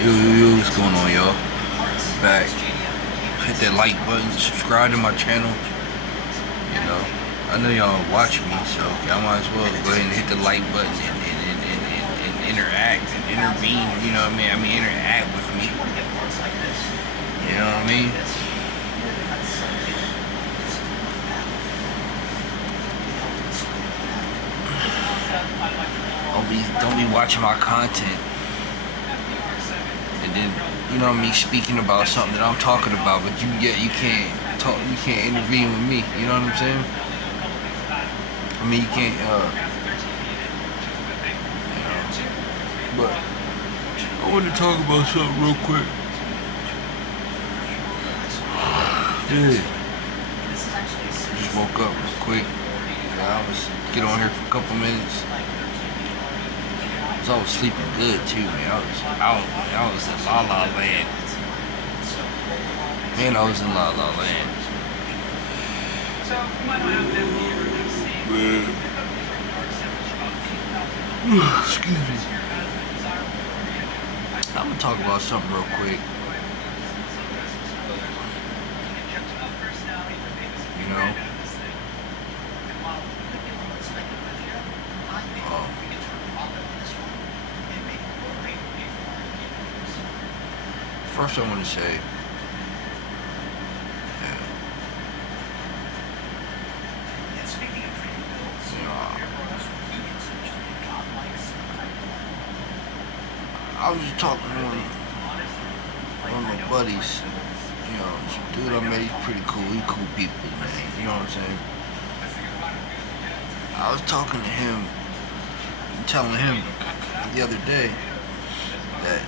What's going on, y'all? Back. Hit that like button, subscribe to my channel. You know, I know y'all watch me, so y'all might as well go ahead and hit the like button and interact and intervene. You know what I mean? Interact with me. You know what I mean? Don't be watching my content and then, you know what I mean, speaking about something that I'm talking about, but you can't talk, you can't intervene with me. You know what I'm saying? I mean, you can't, you know. But I want to talk about something real quick. Yeah. Just woke up real quick. I was get on here for a couple minutes. I was sleeping good too, man. I was in La La Land. Man, I was in La La Land. Excuse me. I'm gonna talk about something real quick. You know. First, I want to say, I was just talking to one of my buddies. You know, dude I met, he's pretty cool. He cool people, man. You know what I'm saying? I was talking to him, and telling him the other day that,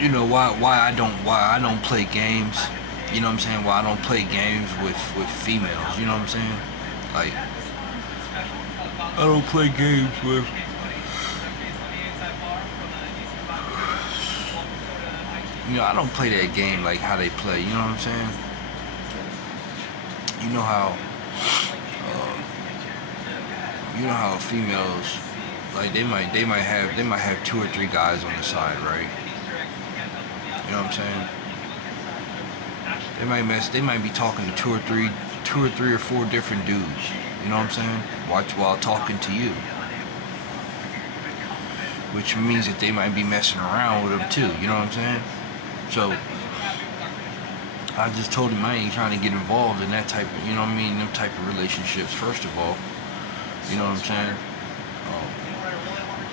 you know, why I don't play games. You know what I'm saying? Why I don't play games with females. You know what I'm saying? Like, I don't play games with. You know, I don't play that game like how they play. You know what I'm saying? You know how. You know how females, like they might have 2 or 3 guys on the side, right? You know what I'm saying? They might be talking to 2 or 3 or 4 different dudes. You know what I'm saying? While talking to you. Which means that they might be messing around with them too. You know what I'm saying? So I just told him I ain't trying to get involved in that type of, you know what I mean, them type of relationships. First of all, you know what I'm saying?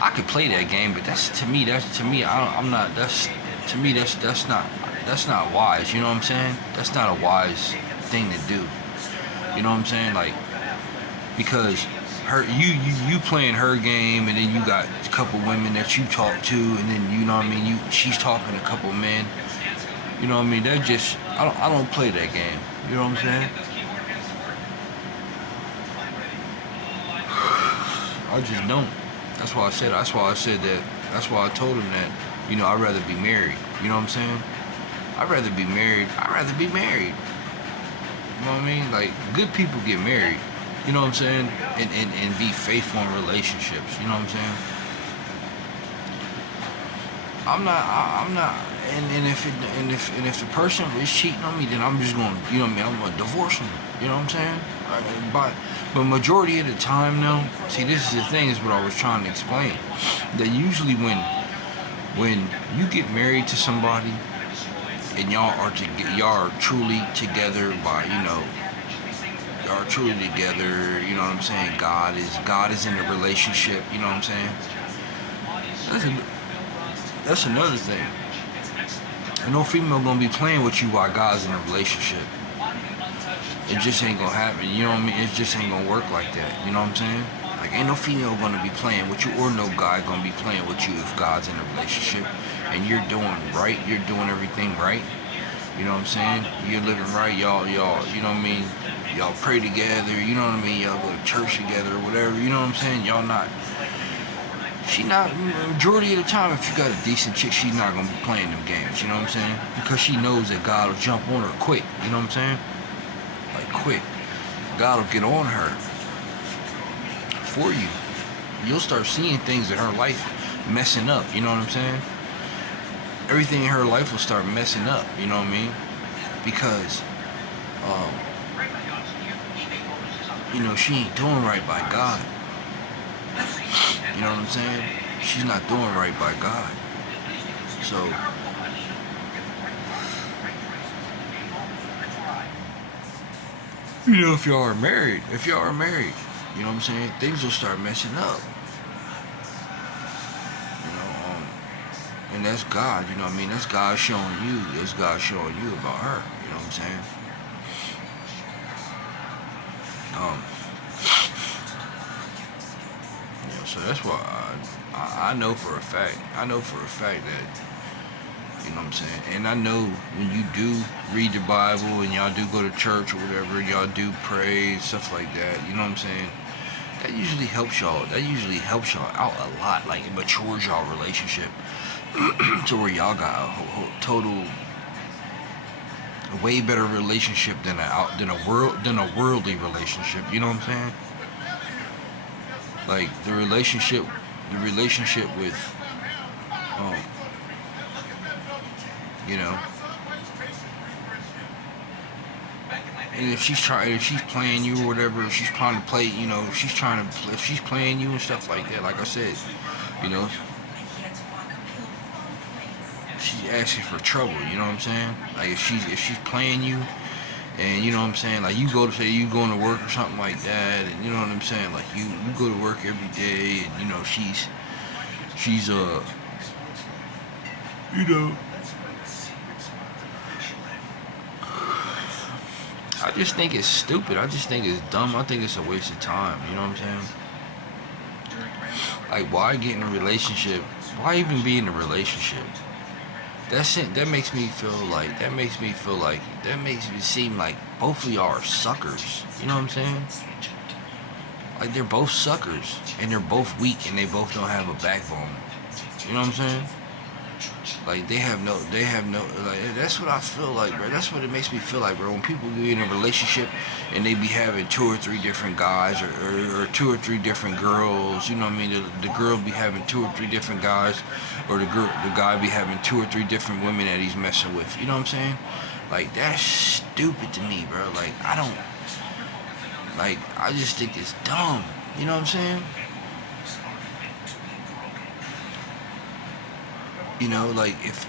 I could play that game, but that's to me. I'm not. That's not wise. You know what I'm saying? That's not a wise thing to do. You know what I'm saying? Like, because you playing her game, and then you got a couple women that you talk to, and then, you know what I mean, she's talking to a couple men. You know what I mean? That just, I don't play that game. You know what I'm saying? I just don't. That's why I said that. That's why I told him that, you know, I'd rather be married. You know what I'm saying? I'd rather be married. You know what I mean? Like, good people get married. You know what I'm saying? And be faithful in relationships. You know what I'm saying? I'm not. And if the person is cheating on me, then I'm just going. You know what I mean? I'm going to divorce him. You know what I'm saying? But majority of the time, though, see, this is the thing. Is what I was trying to explain. That usually when you get married to somebody and y'all are truly together by, you know, y'all are truly together. You know what I'm saying? God is in the relationship. You know what I'm saying? That's another thing. And no female gonna be playing with you while God's in a relationship. It just ain't gonna happen. You know what I mean? It just ain't gonna work like that. You know what I'm saying? Like, ain't no female gonna be playing with you, or no guy gonna be playing with you if God's in a relationship and you're doing right. You're doing everything right. You know what I'm saying? You're living right. Y'all. You know what I mean? Y'all pray together. You know what I mean? Y'all go to church together or whatever. You know what I'm saying? Y'all not. She not, majority of the time, if you got a decent chick, she's not gonna be playing them games. You know what I'm saying? Because she knows that God will jump on her quick. You know what I'm saying? Like, quick. God will get on her for you. You'll start seeing things in her life messing up. You know what I'm saying? Everything in her life will start messing up. You know what I mean? Because, um, she ain't doing right by God. You know what I'm saying? She's not doing right by God. So, if y'all are married, you know what I'm saying, things will start messing up. You know, and that's God. You know what I mean? That's God showing you. That's God showing you about her. You know what I'm saying? Um, so that's why I know for a fact. I know for a fact that, you know what I'm saying? And I know when you do read the Bible and y'all do go to church or whatever, y'all do pray, stuff like that, you know what I'm saying? That usually helps y'all. That usually helps y'all out a lot. Like, it matures y'all relationship to where y'all got a way better relationship than a worldly relationship. You know what I'm saying? Like, the relationship with, um, you know, and if she's playing you or whatever, if she's trying to play, if she's playing you and stuff like that, like I said, you know, she's asking for trouble. You know what I'm saying? Like, if she's playing you, and you know what I'm saying, like, you going to work or something like that, and you know what I'm saying, like, you go to work every day, and she's you know, I just think it's stupid. I just think it's dumb. I think it's a waste of time. You know what I'm saying? Like, why get in a relationship? Why even be in a relationship? That's it. That makes me feel like. That makes me seem like both of y'all are suckers. You know what I'm saying? Like, they're both suckers, and they're both weak, and they both don't have a backbone. You know what I'm saying? Like, like, that's what I feel like, bro. That's what it makes me feel like, bro. When people get in a relationship and they be having two or three different guys, or two or three different girls, you know what I mean? The girl be having two or three different guys, or the guy be having two or three different women that he's messing with. You know what I'm saying? Like, that's stupid to me, bro. Like, I just think it's dumb. You know what I'm saying? You know, like, if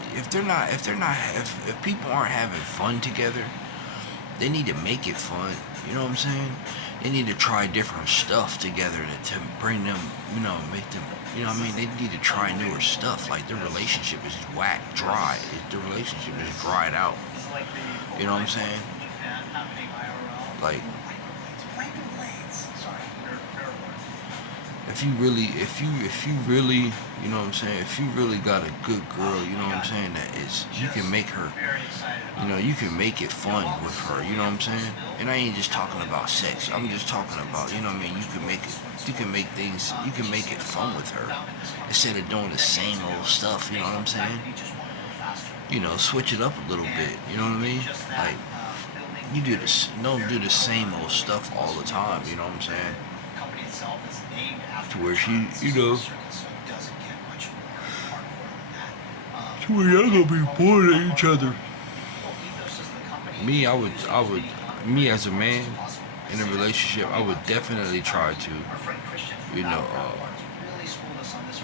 people aren't having fun together, they need to make it fun. You know what I'm saying? They need to try different stuff together to bring them, make them, you know what I mean? They need to try newer stuff. Like, their relationship is dry. The relationship is dried out. You know what I'm saying? Like, if you really, you know what I'm saying, if you really got a good girl, you know what I'm saying, you can make her, you can make it fun with her, you know what I'm saying? And I ain't just talking about sex. I'm just talking about, you know what I mean, you can make it fun with her instead of doing the same old stuff, you know what I'm saying? Switch it up a little bit, you know what I mean? Like, don't do the same old stuff all the time, you know what I'm saying? To where to where y'all gonna be bored at each other. Me, me as a man in a relationship, I would definitely try to, you know,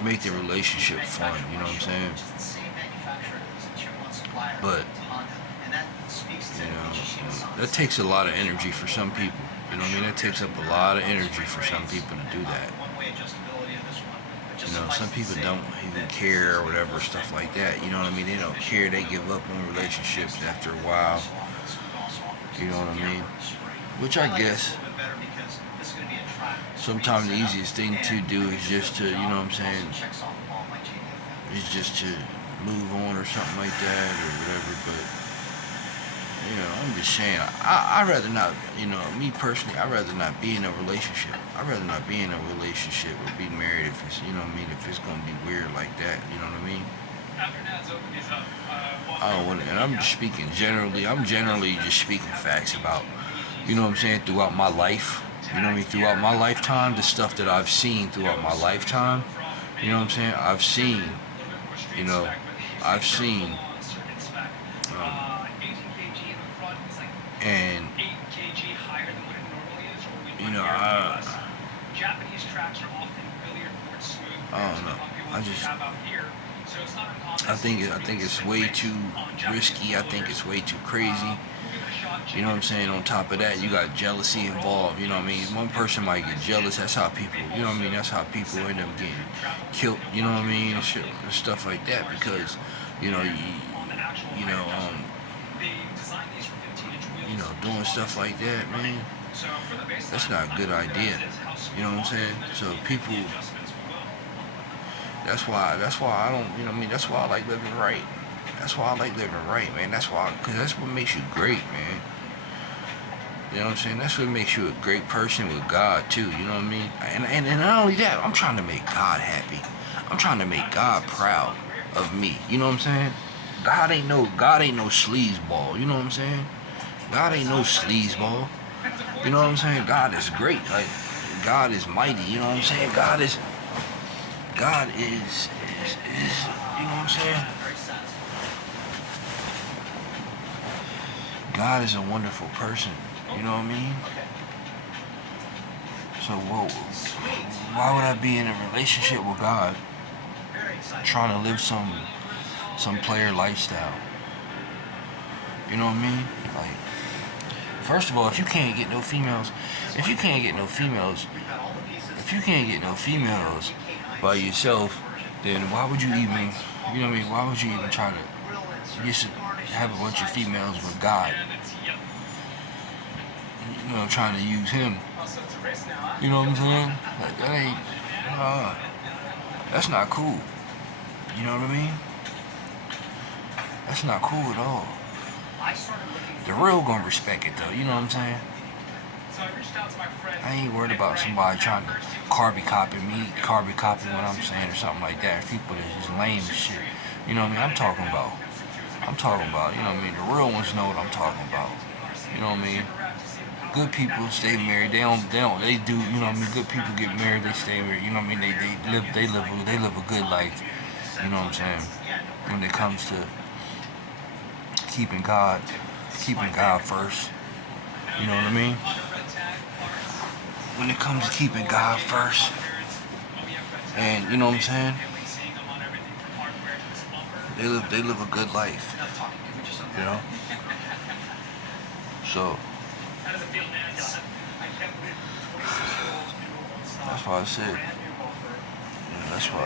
make the relationship fun. You know what I'm saying? But that takes a lot of energy for some people. You know what I mean? That takes up a lot of energy for some people to do that. Some people don't even care or whatever, stuff like that. You know what I mean? They don't care. They give up on relationships after a while. You know what I mean? Which, I guess, sometimes the easiest thing to do is just to, you know what I'm saying, is just to move on or something like that or whatever. But, I'm just saying, I'd rather not, me personally, I'd rather not be in a relationship. I'd rather not be in a relationship or be married if it's, you know what I mean, if it's going to be weird like that, you know what I mean? I don't want to, and I'm just speaking generally, I'm generally just speaking facts about, you know what I'm saying, throughout my life, you know what I mean, throughout my lifetime, the stuff that I've seen throughout my lifetime, You know what I'm saying? You know, I've seen, um, and you know, I don't know. I just, I think it's way too risky. I think it's way too crazy. You know what I'm saying? On top of that, you got jealousy involved. You know what I mean? One person might get jealous. That's how people, you know what I mean? That's how people end up getting killed. You know what I mean? And shit, and stuff like that. Because, you know, you know, doing stuff like that, man. That's not a good idea. You know what I'm saying? So people, that's why I don't, you know what I mean? That's why I like living right. That's why I like living right, man. That's why, cause that's what makes you great, man. You know what I'm saying? That's what makes you a great person with God too. You know what I mean? And not only that, I'm trying to make God happy. I'm trying to make God proud of me. You know what I'm saying? God ain't no sleazeball. You know what I'm saying? God ain't no sleazeball. You know what I'm saying? God is great. Like God is mighty. You know what I'm saying? God is you know what I'm saying? God is a wonderful person. You know what I mean? So why would I be in a relationship with God trying to live some player lifestyle? You know what I mean? Like, first of all, if you can't get no females, if you can't get no females, if you can't get no females by yourself, then why would you even, you know what I mean? Why would you even try to just have a bunch of females with God? You know, trying to use him. You know what I'm saying? Like, that ain't, that's not cool. You know what I mean? That's not cool at all. The real gonna respect it though, you know what I'm saying? I ain't worried about somebody trying to carbon copy what I'm saying or something like that. People that's just lame as shit. You know what I mean? I'm talking about, you know what I mean? The real ones know what I'm talking about. You know what I mean? Good people stay married. They do, you know what I mean? Good people get married, they stay married. You know what I mean? They live a good life. You know what I'm saying? When it comes to keeping God first. You know what I mean? When it comes to keeping God first, and you know what I'm saying? They live a good life. You know? So that's why I said,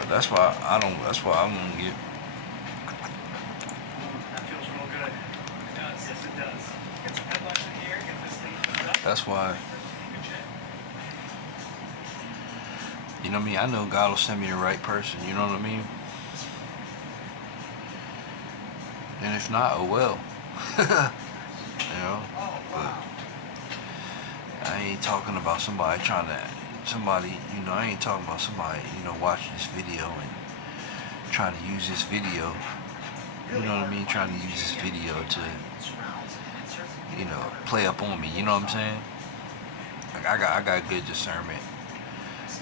that's why I won't get. That's why, you know what I mean? I know God will send me the right person, you know what I mean? And if not, oh well. You know? But I ain't talking about somebody, you know, I ain't talking about somebody, you know, watching this video and trying to use this video, you know what I mean? Trying to use this video to, you know, play up on me, you know what I'm saying? Like, I got good discernment.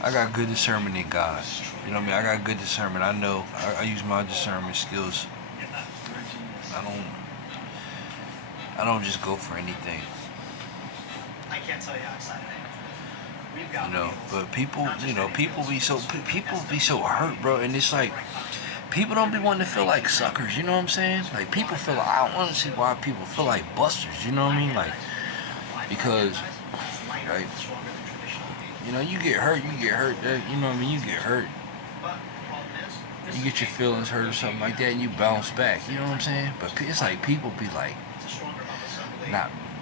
I got good discernment in God. You know what I mean? I got good discernment. I know I use my discernment skills. I don't just go for anything. I can't tell you how excited I am. You know, but people be so hurt, bro, and it's like people don't be wanting to feel like suckers, you know what I'm saying? Like people feel like, I don't want to see why people feel like busters, you know what I mean? Like, because, like, you know, you get hurt, you know what I mean? You get hurt, you get your feelings hurt or something like that, and you bounce back, you know what I'm saying? But it's like people be like,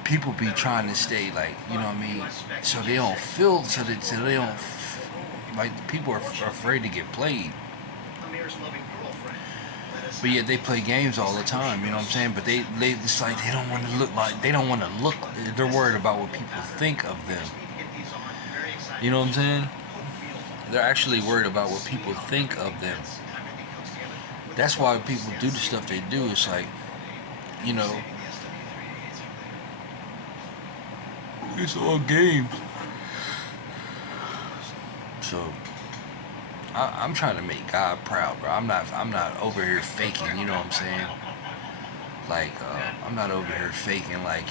people be trying to stay like, you know what I mean? So they don't feel, so they don't, like, people are afraid to get played. But yet they play games all the time, you know what I'm saying? But they it's like they don't want to look, they're worried about what people think of them. You know what I'm saying? They're actually worried about what people think of them. That's why people do the stuff they do. It's like, you know, it's all games. So, I'm trying to make God proud, bro. I'm not over here faking. You know what I'm saying? Like, I'm not over here faking. Like,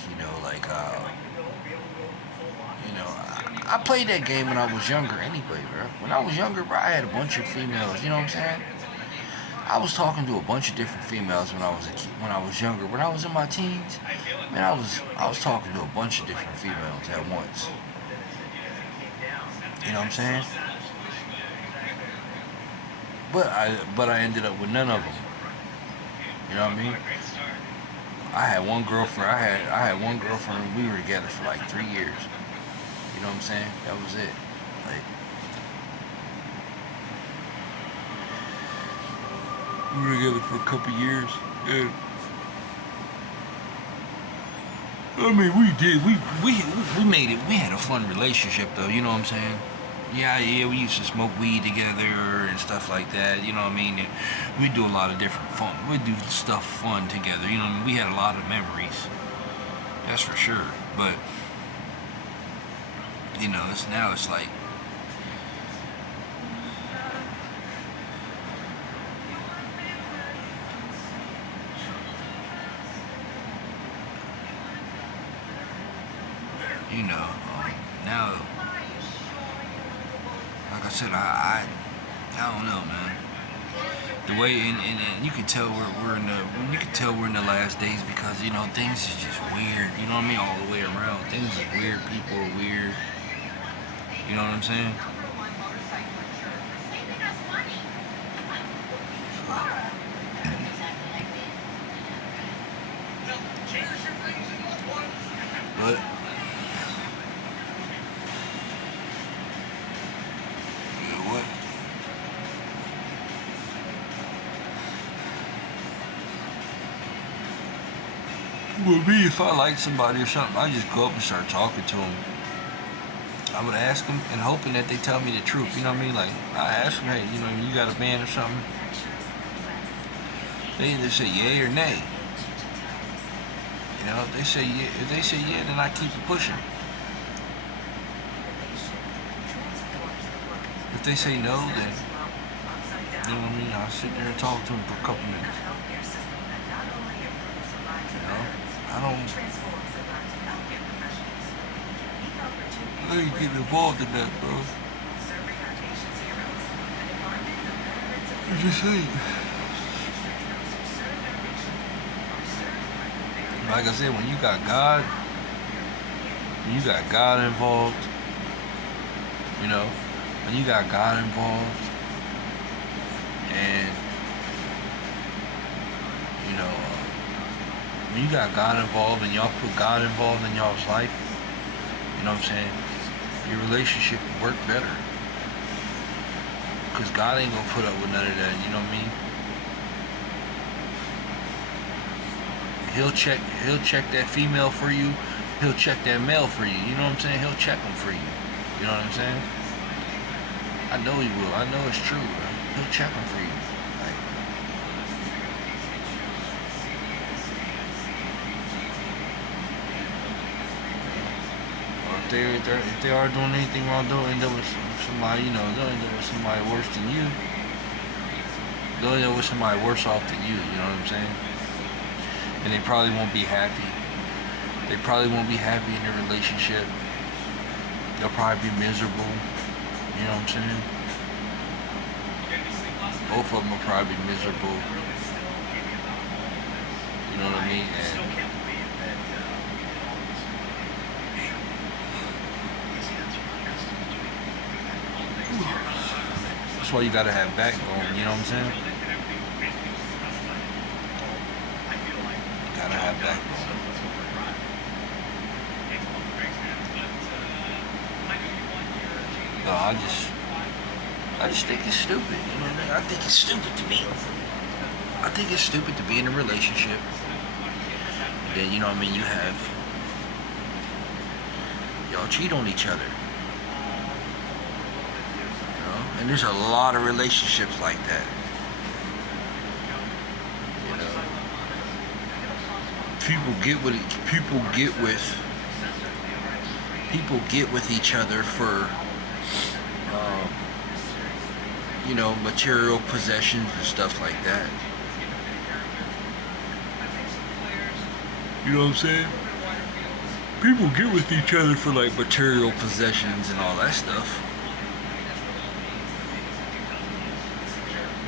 I played that game when I was younger. Anyway, bro. When I was younger, bro, I had a bunch of females. You know what I'm saying? I was talking to a bunch of different females when I was a kid, when I was younger. When I was in my teens, man, I was talking to a bunch of different females at once. You know what I'm saying? But I ended up with none of them. You know what I mean? I had one girlfriend. I had one girlfriend. We were together for like 3 years. You know what I'm saying? That was it. Like, we were together for a couple years. Yeah. I mean, we did. We made it. We had a fun relationship, though. You know what I'm saying? Yeah, yeah. We used to smoke weed together and stuff like that. You know what I mean? And we do a lot of different fun. We do stuff fun together. You know, what I mean? We had a lot of memories. That's for sure. But it's like, now, like I said, I don't know, man. The way and you can tell we're in the last days because things is just weird. You know what I mean? All the way around, things is weird. People are weird. You know what I'm saying? But what? Well, me, if I like somebody or something, I just go up and start talking to them. I would ask them and hoping that they tell me the truth. You know what I mean? Like, I ask them, hey, you got a man or something? They either say yay or nay. If they say yeah, then I keep it pushing. If they say no, then you know what I mean. I'll sit there and talk to them for a couple minutes. I don't. I ain't getting involved in that, bro. You just ain't. Like I said, when you got God involved, you know, when you got God involved, and you know, when you got God involved and y'all put God involved in y'all's life, you know what I'm saying? Your relationship will work better. Cause God ain't gonna put up with none of that. You know what I mean? He'll check that female for you. He'll check that male for you. You know what I'm saying? He'll check them for you. You know what I'm saying? I know he will. I know it's true. Bro. He'll check them for you. Like, or if they are doing anything wrong, they'll end up with somebody. They'll end up with somebody worse than you. They'll end up with somebody worse off than you. You know what I'm saying? And they probably won't be happy. They probably won't be happy in their relationship. They'll probably be miserable. You know what I'm saying? Both of them will probably be miserable. You know what I mean? And that's why you gotta have backbone. You know what I'm saying? You gotta have backbone. No, I just think it's stupid. You know what I mean? I think it's stupid to be. I think it's stupid to be in a relationship. And then you know what I mean. Y'all cheat on each other. And there's a lot of relationships like that. You know, people get with each other for material possessions and stuff like that. You know what I'm saying? People get with each other for like material possessions and all that stuff.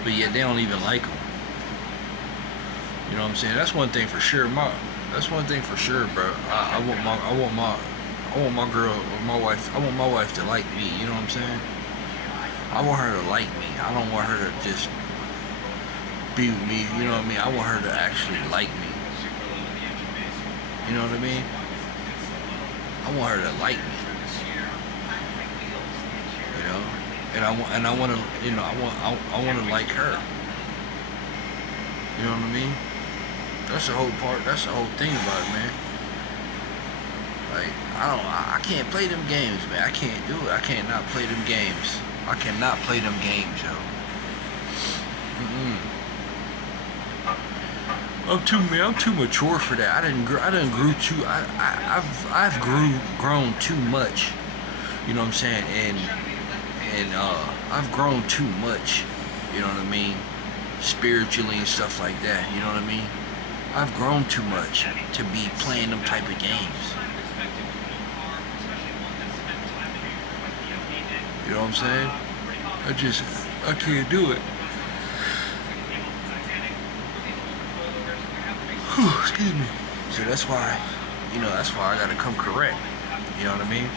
But yet they don't even like them. You know what I'm saying? That's one thing for sure. That's one thing for sure, bro. I want my girl or my wife. I want my wife to like me. You know what I'm saying? I want her to like me. I don't want her to just be with me. You know what I mean? I want her to actually like me. You know what I mean? I want her to like me. You know, and I want to, I want to like her. You know what I mean? That's the whole part. That's the whole thing about it, man. Like, I can't play them games, man. I can't do it. I can't not play them games. I cannot play them games, yo. I'm too mature for that. I've grown too much. You know what I'm saying? And I've grown too much. You know what I mean? Spiritually and stuff like that. You know what I mean? I've grown too much to be playing them type of games. You know what I'm saying? I can't do it. Excuse me. So that's why I gotta come correct. You know what I mean?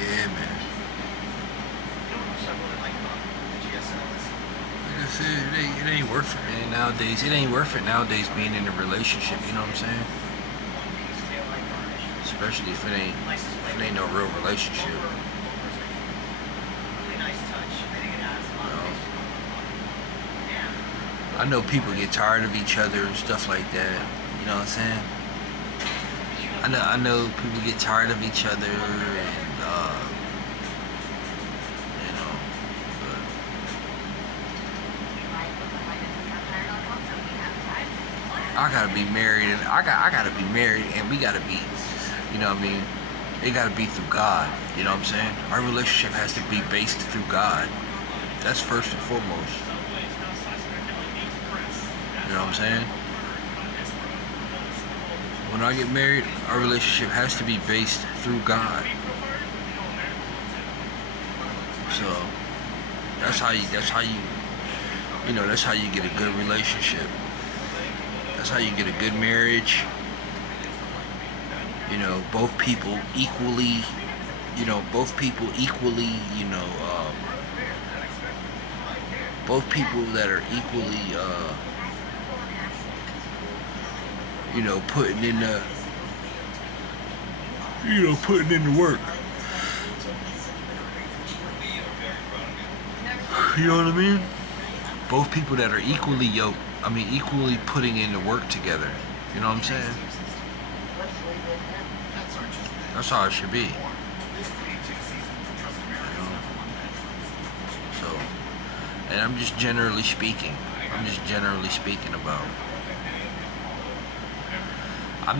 Yeah, man. Like I said, it ain't worth it, man. Nowadays, it ain't worth it nowadays being in a relationship. You know what I'm saying? Especially if it ain't no real relationship. I know people get tired of each other and stuff like that. You know what I'm saying? I know people get tired of each other and I gotta be married and I gotta be married and we gotta be, you know what I mean? It gotta be through God. You know what I'm saying? Our relationship has to be based through God. That's first and foremost. You know what I'm saying? When I get married, our relationship has to be based through God. So that's how you get a good relationship. That's how you get a good marriage. You know, both people equally, both people that are equally, putting in the work. You know what I mean? Both people that are equally putting in the work together. You know what I'm saying? That's how it should be. So, and I'm just generally speaking about. I'm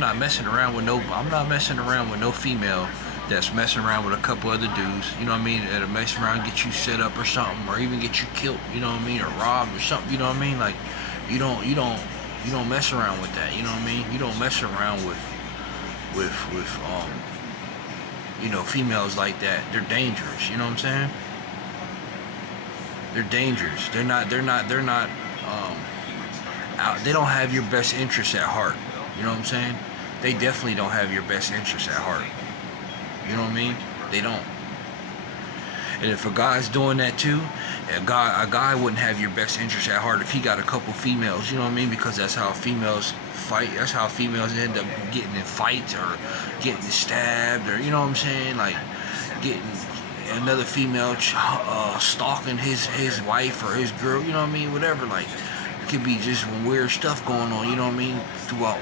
not messing around with no female that's messing around with a couple other dudes, you know what I mean, that'll mess around and get you set up or something, or even get you killed, you know what I mean, or robbed or something, you know what I mean? Like, you don't mess around with that, you know what I mean? You don't mess around with females like that. They're dangerous, you know what I'm saying? They're dangerous. They're not they don't have your best interests at heart. You know what I'm saying? They definitely don't have your best interests at heart. You know what I mean? They don't. And if a guy's doing that too, a guy wouldn't have your best interest at heart if he got a couple females. You know what I mean? Because that's how females fight. That's how females end up getting in fights or getting stabbed, or you know what I'm saying? Like getting another female stalking his wife or his girl. You know what I mean? Whatever. Like it could be just weird stuff going on. You know what I mean? Throughout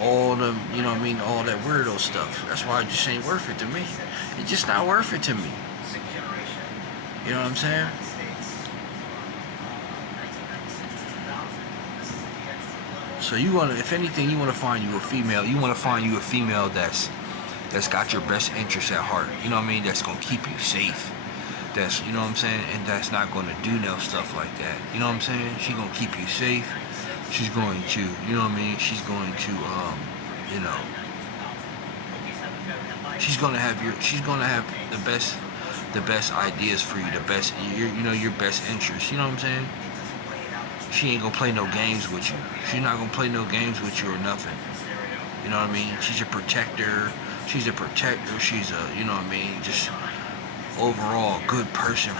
all the, you know what I mean, all that weirdo stuff. That's why it just ain't worth it to me. It's just not worth it to me. You know what I'm saying? So you wanna, if anything, you wanna find you a female. You wanna find you a female that's got your best interests at heart. You know what I mean? That's gonna keep you safe. That's, you know what I'm saying, and that's not gonna do no stuff like that. You know what I'm saying? She's gonna keep you safe. She's going to, you know what I mean? She's going to, you know, she's gonna have the best ideas for you, the best, you know, your best interests. You know what I'm saying? She ain't gonna play no games with you. She's not gonna play no games with you or nothing. You know what I mean? She's a protector. She's a, you know what I mean? Just overall good person